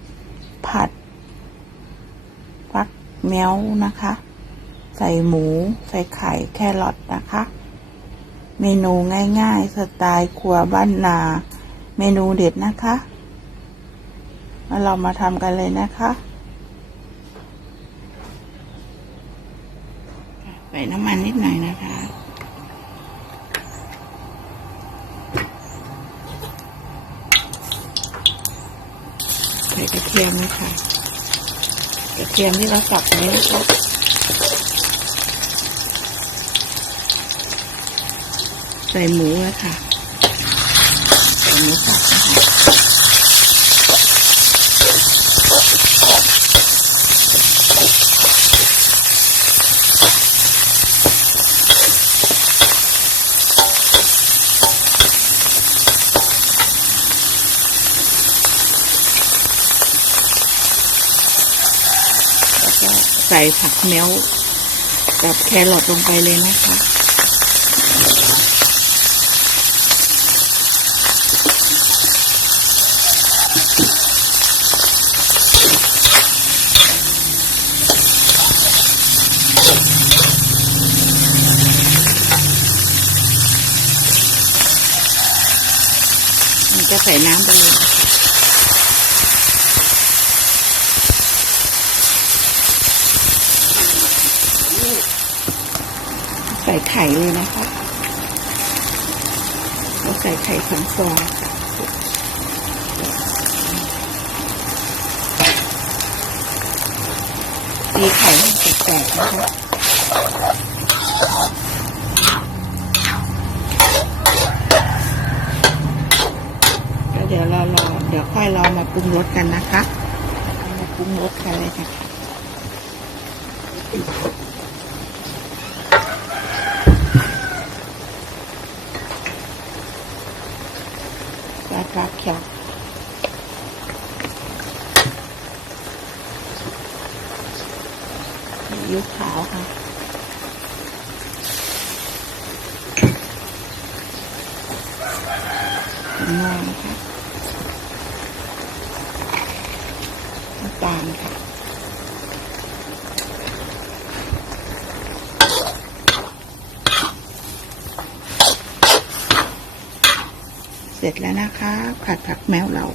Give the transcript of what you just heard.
ำผัดฟักเมวนะคะ ใส่หมู ใส่ไข่แครอทนะคะ เมนูง่ายๆ สไตล์ครัวบ้านนา เมนูเด็ดนะคะมาเรามาทำกันเลยนะคะใส่น้ำมันนิดหน่อยนะคะ ใส่กระเทียมนะคะกระเทียมที่เราสับไว้นะคะใส่หมูนะค่ะ ใส่หมูสับนะคะแล้วก็ใส่ผักเมลกับแครอทลงไปเลยนะคะ จะใส่น้ำไปเลยนะคะใส่ไข่เลยนะคะเราใส่ไข่สองฟองค่ะตีไข่ให้แตกๆนะคะแล้วเดี๋ยวเรารอเดี๋ยวค่อยเรามาปรุงรสกันนะคะ มาปรุงรสกันเลยนะคะปลาปลาเขียว ซีอิ๊วขาวค่ะถั่วงอกนะคะน้ำตาลค่ะเสร็จแล้วนะคะ ผัดผักแมวเรา